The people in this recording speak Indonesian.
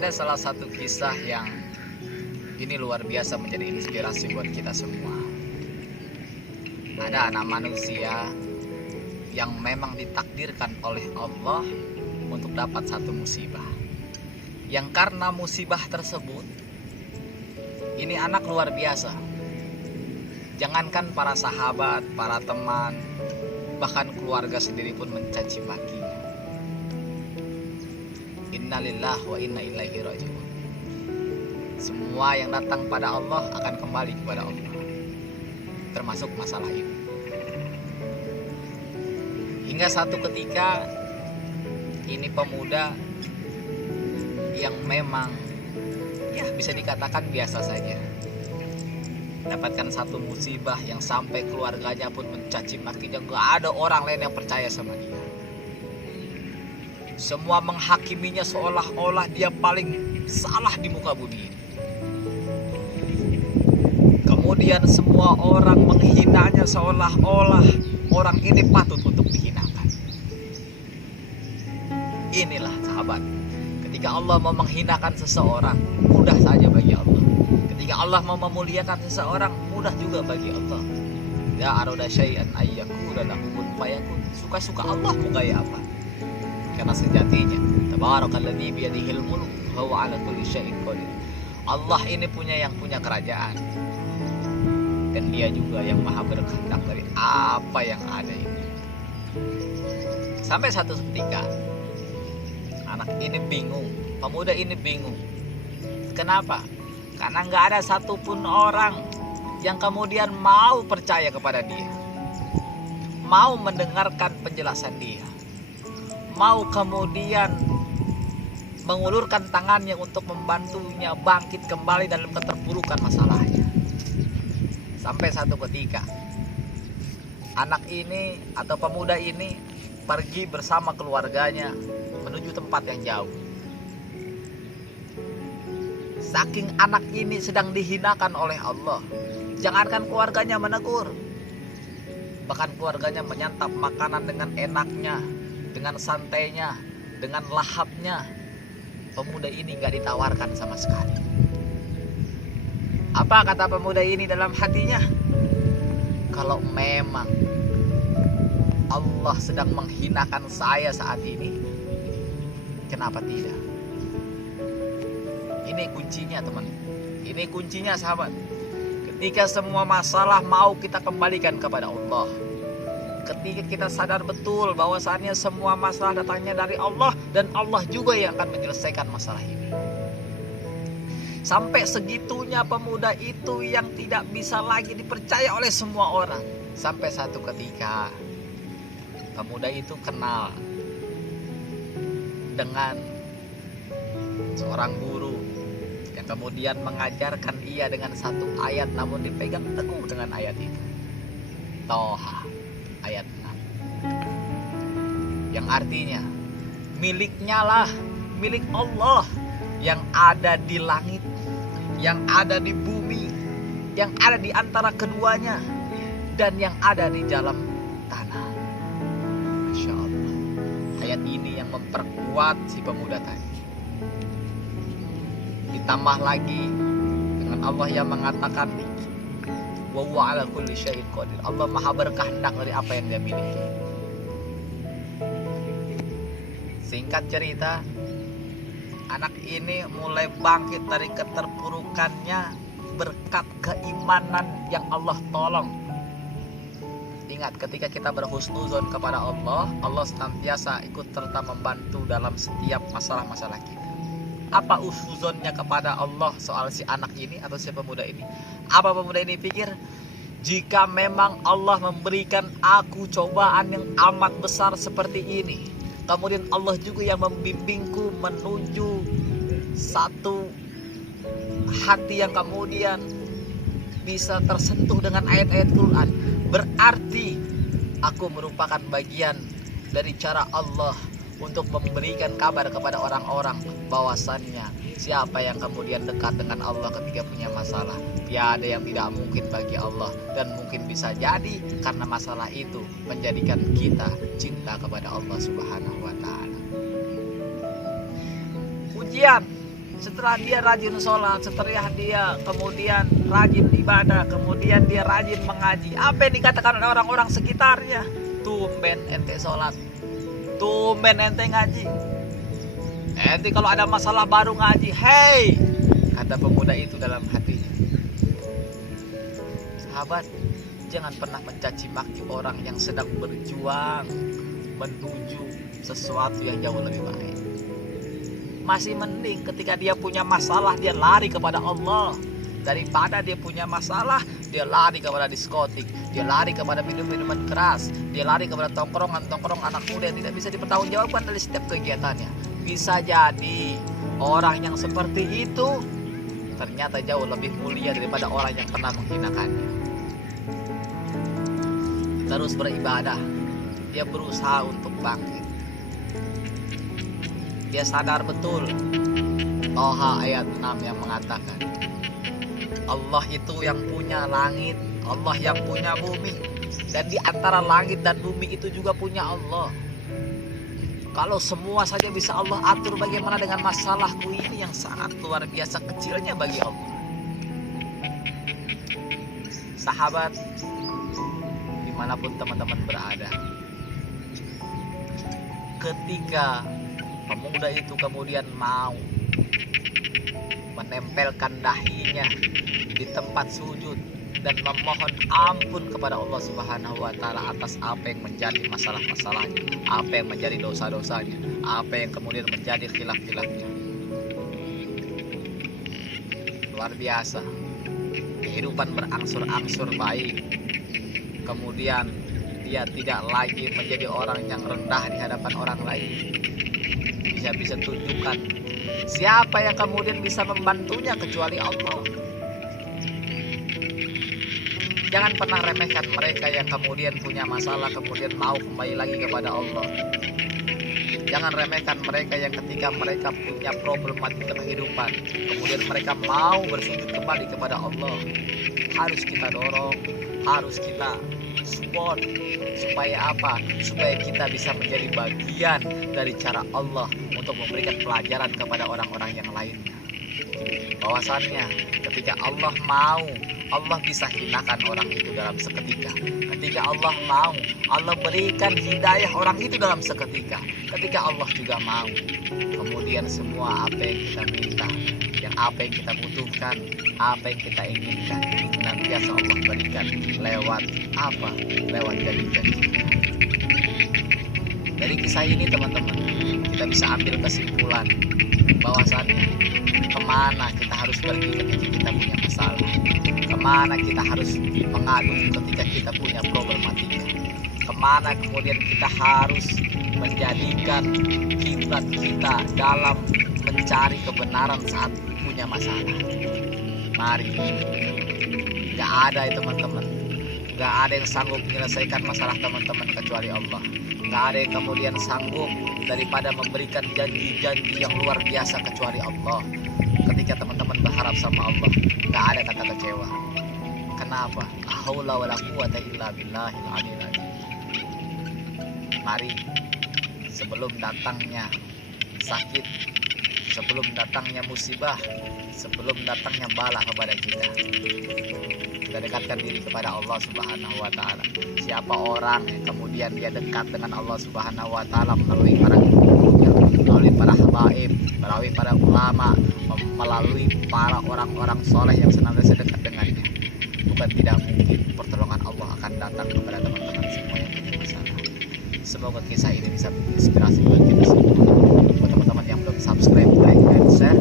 Ada salah satu kisah yang ini luar biasa menjadi inspirasi buat kita semua. Ada anak manusia yang memang ditakdirkan oleh Allah untuk dapat satu musibah. Yang karena musibah tersebut, ini anak luar biasa. Jangankan para sahabat, para teman, bahkan keluarga sendiri pun mencaci makinya. Innalillahi wa inna ilaihi raji'un. Semua yang datang pada Allah akan kembali kepada Allah, termasuk masalah ini. Hingga satu ketika ini pemuda yang memang ya bisa dikatakan biasa saja mendapatkan satu musibah yang sampai keluarganya pun mencaci makinya. Gak ada orang lain yang percaya sama dia. Semua menghakiminya seolah-olah dia paling salah di muka bumi ini. Kemudian semua orang menghinanya seolah-olah orang ini patut untuk dihinakan. Inilah sahabat, ketika Allah mau menghinakan seseorang, mudah saja bagi Allah. Ketika Allah mau memuliakan seseorang, mudah juga bagi Allah. Ya arada syai'an ayyakuna lahu kun fayakun. Suka-suka Allah mau gaya apa? Karena sejatinya tabarakalladzi biyadihil mulk wa huwa 'ala kulli syai'in qadir. Allah ini yang punya kerajaan. Dan dia juga yang maha berkehendak dari apa yang ada ini. Sampai satu ketika anak ini bingung, pemuda ini bingung. Kenapa? Karena nggak ada satupun orang yang kemudian mau percaya kepada dia, mau mendengarkan penjelasan dia, mau kemudian mengulurkan tangannya untuk membantunya bangkit kembali dalam keterpurukan masalahnya. Sampai satu ketika anak ini atau pemuda ini pergi bersama keluarganya menuju tempat yang jauh. Saking anak ini sedang dihinakan oleh Allah, jangankan keluarganya menegur, bahkan keluarganya menyantap makanan dengan enaknya, dengan santainya, dengan lahapnya. Pemuda ini gak ditawarkan sama sekali. Apa kata pemuda ini dalam hatinya? Kalau memang Allah sedang menghinakan saya saat ini, kenapa tidak? Ini kuncinya teman. Ini kuncinya sahabat. Ketika semua masalah mau kita kembalikan kepada Allah, ketika kita sadar betul bahwasannya semua masalah datangnya dari Allah, dan Allah juga yang akan menyelesaikan masalah ini. Sampai segitunya pemuda itu yang tidak bisa lagi dipercaya oleh semua orang. Sampai satu ketika pemuda itu kenal dengan seorang guru yang kemudian mengajarkan ia dengan satu ayat, namun dipegang teguh dengan ayat itu. Toha ayat 6, yang artinya miliknya lah, milik Allah yang ada di langit, yang ada di bumi, yang ada di antara keduanya, dan yang ada di dalam tanah. Masya Allah. Ayat ini yang memperkuat si pemuda tadi. Ditambah lagi dengan Allah yang mengatakan wa huwa 'ala kulli syai'in qadir. Allah maha berkehendak dari apa yang dia miliki. Singkat cerita, anak ini mulai bangkit dari keterpurukannya berkat keimanan yang Allah tolong. Ingat, ketika kita berhusnuzon kepada Allah, Allah senantiasa ikut serta membantu dalam setiap masalah-masalah kita. Apa husnuzonnya kepada Allah soal si anak ini atau si pemuda ini? Apa pemuda ini pikir? Jika memang Allah memberikan aku cobaan yang amat besar seperti ini, kemudian Allah juga yang membimbingku menuju satu hati yang kemudian bisa tersentuh dengan ayat-ayat Quran, berarti aku merupakan bagian dari cara Allah untuk memberikan kabar kepada orang-orang bahwasannya siapa yang kemudian dekat dengan Allah ketika punya masalah, tiada yang tidak mungkin bagi Allah. Dan mungkin bisa jadi karena masalah itu menjadikan kita cinta kepada Allah Subhanahu wa ta'ala. Ujian Setelah dia rajin sholat, setelah dia kemudian rajin ibadah, kemudian dia rajin mengaji, apa yang dikatakan oleh orang-orang sekitarnya? Tumben ente sholat, tumben ente ngaji, ente kalau ada masalah baru ngaji. Hei, kata pemuda itu dalam hatinya. Sahabat, jangan pernah mencaci maki orang yang sedang berjuang menuju sesuatu yang jauh lebih baik. Masih mending ketika dia punya masalah dia lari kepada Allah, daripada dia punya masalah dia lari kepada diskotik, dia lari kepada minum-minuman keras, dia lari kepada tongkrongan anak muda yang tidak bisa dipertanggungjawabkan dari setiap kegiatannya. Bisa jadi orang yang seperti itu ternyata jauh lebih mulia daripada orang yang pernah menghinakannya. Terus beribadah, dia berusaha untuk bangkit. Dia sadar betul Toha ayat 6 yang mengatakan Allah itu yang punya langit, Allah yang punya bumi, dan di antara langit dan bumi itu juga punya Allah. Kalau semua saja bisa Allah atur, bagaimana dengan masalahku ini yang sangat luar biasa kecilnya bagi Allah? Sahabat, dimanapun teman-teman berada, ketika pemuda itu kemudian mau menempelkan dahinya di tempat sujud dan memohon ampun kepada Allah Subhanahu wa taala atas apa yang menjadi masalah-masalahnya, apa yang menjadi dosa-dosanya, apa yang kemudian menjadi khilaf-khilafnya. Luar biasa. Kehidupan berangsur-angsur baik. Kemudian dia tidak lagi menjadi orang yang rendah di hadapan orang lain. Dia bisa tunjukkan siapa yang kemudian bisa membantunya kecuali Allah. Jangan pernah remehkan mereka yang kemudian punya masalah kemudian mau kembali lagi kepada Allah. Jangan remehkan mereka yang ketika mereka punya problematika kehidupan kemudian mereka mau bersujud kembali kepada Allah. Harus kita dorong, harus kita support. Supaya apa? Supaya kita bisa menjadi bagian dari cara Allah untuk memberikan pelajaran kepada orang-orang yang lainnya. Bahwasannya ketika Allah mau, Allah bisa hinakan orang itu dalam seketika. Ketika Allah mau, Allah berikan hidayah orang itu dalam seketika. Ketika Allah juga mau, kemudian semua apa yang kita minta, yang apa yang kita butuhkan, apa yang kita inginkan, senantiasa Allah berikan lewat apa? Lewat janji-janji. Dari kisah ini teman-teman, kita bisa ambil kesimpulan bahwasannya kemana kita harus pergi ketika kita punya masalah, kemana kita harus mengadu ketika kita punya problematika, kemana kemudian kita harus menjadikan kiblat kita dalam mencari kebenaran saat punya masalah. Mari, gak ada ya teman-teman, gak ada yang sanggup menyelesaikan masalah teman-teman kecuali Allah. Gak ada yang kemudian sanggup daripada memberikan janji-janji yang luar biasa kecuali Allah. Ketika teman-teman berharap sama Allah, gak ada kata kecewa. Kenapa? La haula wala quwata illa billahil aliyil azim. Mari, sebelum datangnya sakit, sebelum datangnya musibah, sebelum datangnya bala kepada kita dekatkan diri kepada Allah Subhanahu wa taala. Siapa orang yang kemudian dia dekat dengan Allah Subhanahu wa taala melalui para gurunya, melalui para habaib, melalui para ulama, melalui para orang-orang soleh yang senantiasa dekat dengannya, bukan tidak mungkin pertolongan Allah akan datang kepada teman-teman semua yang punya masalah. Semoga kisah ini bisa menginspirasi bagi kita semua. Buat teman-teman yang belum subscribe, like, dan share,